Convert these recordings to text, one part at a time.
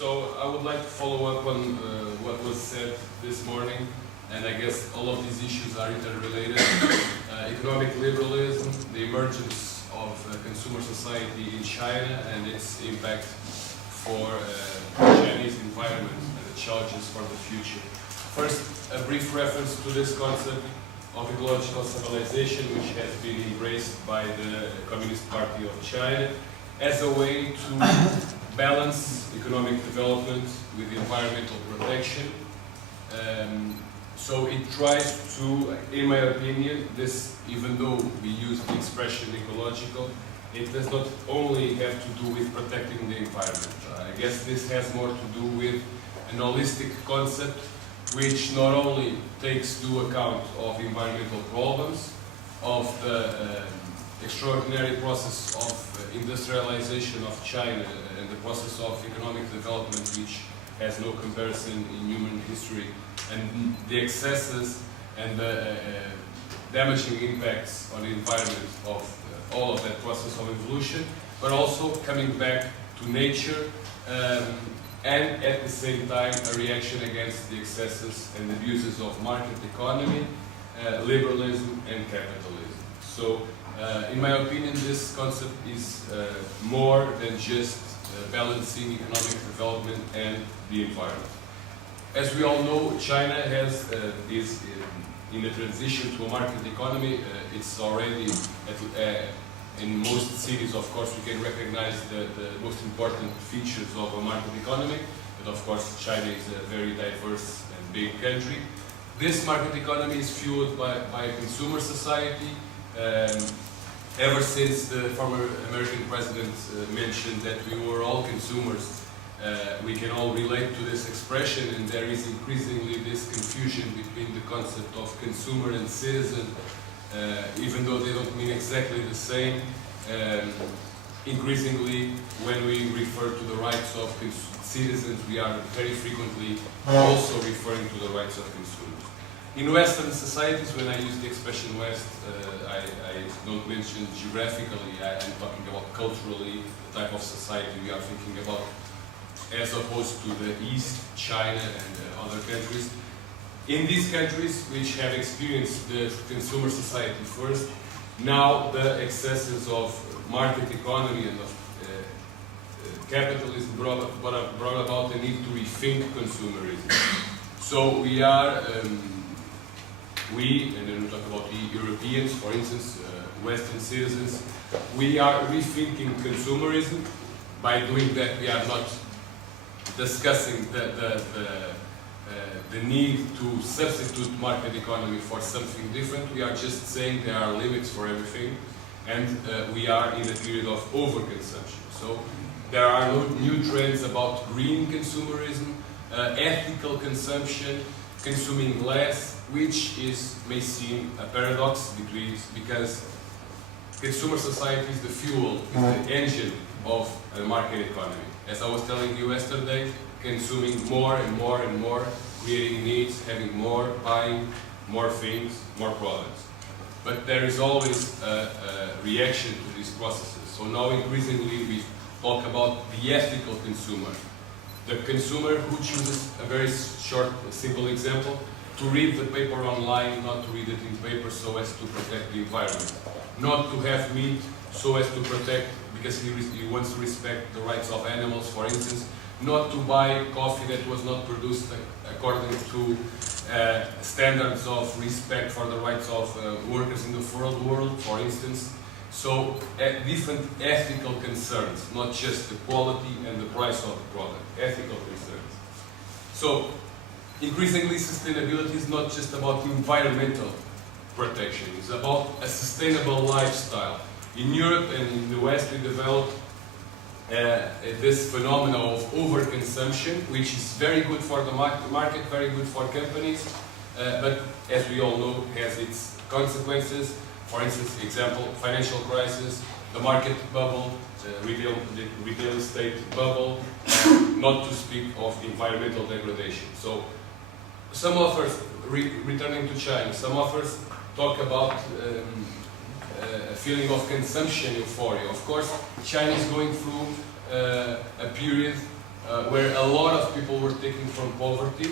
So I would like to follow up on what was said this morning, and I guess all of these issues are interrelated. Economic liberalism, the emergence of consumer society in China and its impact for the Chinese environment and the challenges for the future. First, a brief reference to this concept of ecological civilization, which has been embraced by the Communist Party of China as a way to balance economic development with environmental protection. So it tries to, in my opinion, this, even though we use the expression ecological, it does not only have to do with protecting the environment. I guess this has more to do with an holistic concept which not only takes due account of environmental problems, of the extraordinary process of industrialization of China and the process of economic development which has no comparison in human history, and the excesses and the damaging impacts on the environment of all of that process of evolution, but also coming back to nature and at the same time a reaction against the excesses and abuses of market economy, liberalism and capitalism. So in my opinion, this concept is more than just balancing economic development and the environment. As we all know, China is in a transition to a market economy. It's already, in most cities, of course, we can recognize the most important features of a market economy. But of course, China is a very diverse and big country. This market economy is fueled by a consumer society. Ever since the former American president mentioned that we were all consumers, we can all relate to this expression, and there is increasingly this confusion between the concept of consumer and citizen, even though they don't mean exactly the same. Increasingly, when we refer to the rights of citizens, we are very frequently also referring to the rights of consumers. In Western societies, when I use the expression West, I don't mention geographically, I'm talking about culturally, the type of society we are thinking about, as opposed to the East, China and other countries. In these countries which have experienced the consumer society first, now the excesses of market economy and of capitalism brought about the need to rethink consumerism. So we are, and then we talk about the Europeans, for instance, Western citizens, we are rethinking consumerism. By doing that, we are not discussing the need to substitute market economy for something different. We are just saying there are limits for everything, and we are in a period of overconsumption. So there are no new trends about green consumerism, ethical consumption, consuming less, which may seem a paradox because consumer society is the fuel, is the engine of a market economy. As I was telling you yesterday, consuming more and more and more, creating needs, having more, buying more things, more products. But there is always a reaction to these processes. So now increasingly we talk about the ethical consumer. The consumer who chooses, a very short, simple example, to read the paper online, not to read it in paper so as to protect the environment. Not to have meat so as to protect, because he wants to respect the rights of animals, for instance. Not to buy coffee that was not produced according to standards of respect for the rights of workers in the third world, for instance. So different ethical concerns, not just the quality and the price of the product, ethical concerns. So increasingly sustainability is not just about environmental protection, it's about a sustainable lifestyle. In Europe and in the West we developed this phenomenon of overconsumption, which is very good for the market, very good for companies, but as we all know has its consequences. For instance, example, financial crisis, the market bubble, the retail estate bubble, not to speak of environmental degradation. So some authors, returning to China, some authors talk about a feeling of consumption euphoria. Of course, China is going through a period where a lot of people were taken from poverty,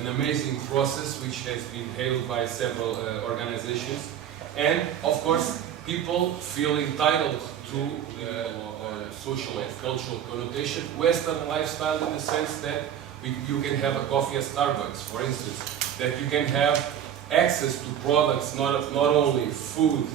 an amazing process which has been hailed by several organizations, and of course people feel entitled to social and cultural connotation, Western lifestyle, in the sense that you can have a coffee at Starbucks, for instance, that you can have access to products, not only food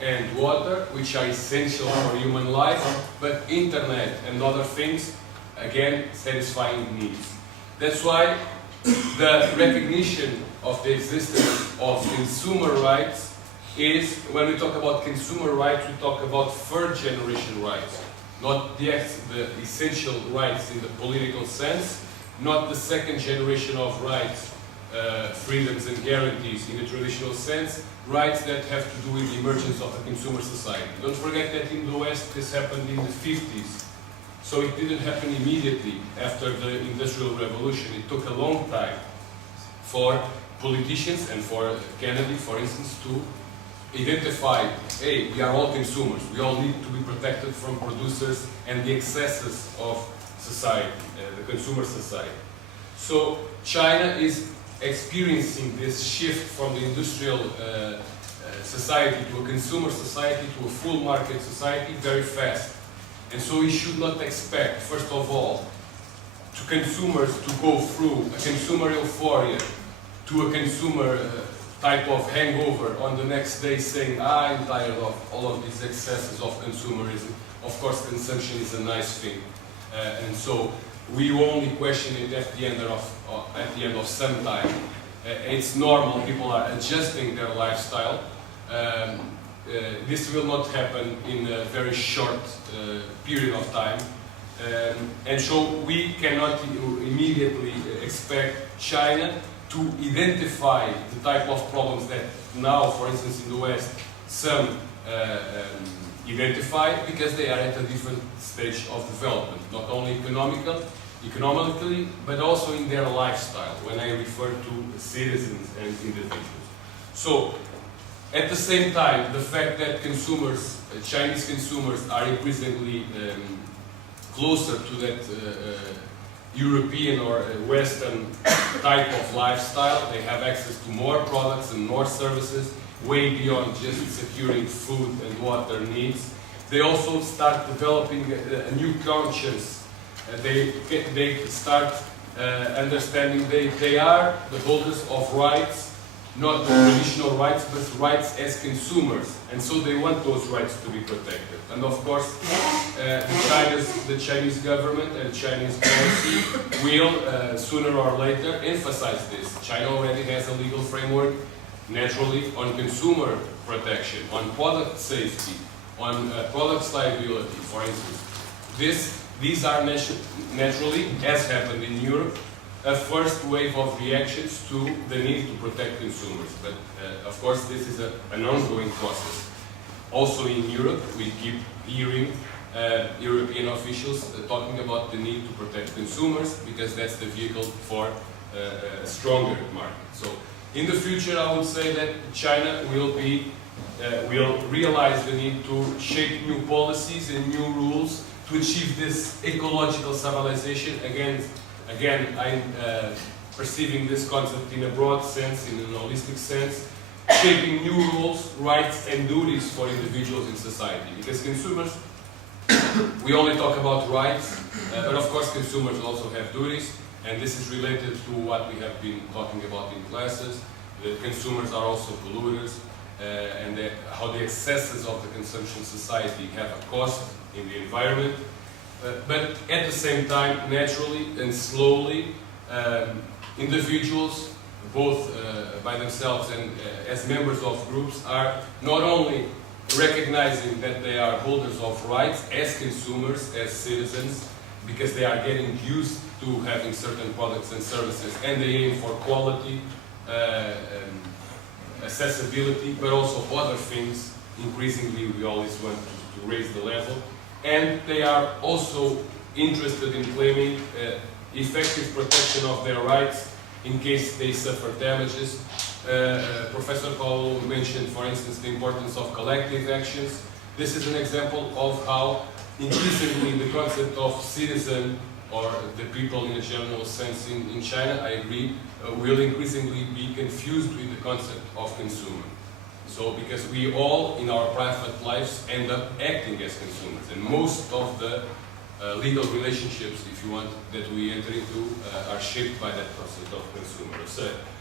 and water, which are essential for human life, but internet and other things, again, satisfying needs. That's why the recognition of the existence of consumer rights is, when we talk about consumer rights, we talk about third generation rights, not the essential rights in the political sense, not the second generation of rights, freedoms and guarantees in the traditional sense, rights that have to do with the emergence of a consumer society. Don't forget that in the West this happened in the 50s, so it didn't happen immediately after the Industrial Revolution. It took a long time for politicians and for Kennedy, for instance, to identify, hey, we are all consumers, we all need to be protected from producers and the excesses of society, the consumer society. So China is experiencing this shift from the industrial society to a consumer society to a full market society very fast. And so we should not expect, first of all, to consumers to go through a consumer euphoria to a consumer type of hangover on the next day saying, I'm tired of all of these excesses of consumerism. Of course, consumption is a nice thing. And so we only question it at the end of some time. It's normal, people are adjusting their lifestyle. This will not happen in a very short period of time. And so we cannot immediately expect China to identify the type of problems that now, for instance, in the West, some identify, because they are at a different stage of development, not only economically, but also in their lifestyle, when I refer to citizens and individuals. So, at the same time, the fact that consumers, Chinese consumers, are increasingly closer to that European or Western type of lifestyle, they have access to more products and more services, way beyond just securing food and water needs. They also start developing a new conscience. They start understanding they are the holders of rights, not the traditional rights, but rights as consumers. And so they want those rights to be protected. And of course, the Chinese government and Chinese policy will, sooner or later, emphasize this. China already has a legal framework, naturally, on consumer protection, on product safety, on product liability, for instance. These are naturally, as happened in Europe, a first wave of reactions to the need to protect consumers. But of course, this is an ongoing process. Also in Europe, we keep hearing European officials talking about the need to protect consumers, because that's the vehicle for a stronger market. So, in the future, I would say that China will realize the need to shape new policies and new rules to achieve this ecological civilization. Again, I'm perceiving this concept in a broad sense, in an holistic sense, shaping new rules, rights and duties for individuals in society. Because consumers, we only talk about rights, but of course consumers also have duties, and this is related to what we have been talking about in classes. The consumers are also polluters, and how the excesses of the consumption society have a cost in the environment. But at the same time, naturally and slowly, individuals, both by themselves and as members of groups, are not only recognizing that they are holders of rights as consumers, as citizens, because they are getting used to having certain products and services, and they aim for quality, accessibility, but also other things. Increasingly, we always want to raise the level. And they are also interested in claiming effective protection of their rights in case they suffer damages. Professor Paulo mentioned, for instance, the importance of collective actions. This is an example of how increasingly the concept of citizen or the people in a general sense in China, I agree, will increasingly be confused with the concept of consumer. So, because we all in our private lives end up acting as consumers, and most of the legal relationships, if you want, that we enter into are shaped by that concept of consumer.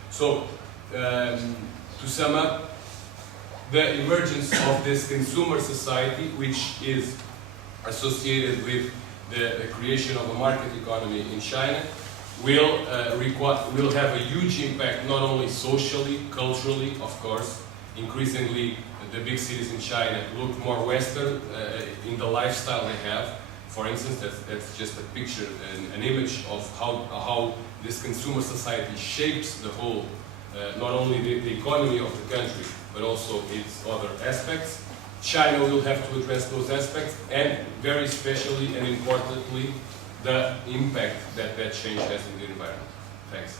So, to sum up, the emergence of this consumer society, which is associated with the creation of a market economy in China, will have a huge impact, not only socially, culturally, of course. Increasingly, the big cities in China look more Western in the lifestyle they have. For instance, that's just a picture, an image of how this consumer society shapes the whole, not only the economy of the country, but also its other aspects. China will have to address those aspects, and very especially and importantly, the impact that change has in the environment. Thanks.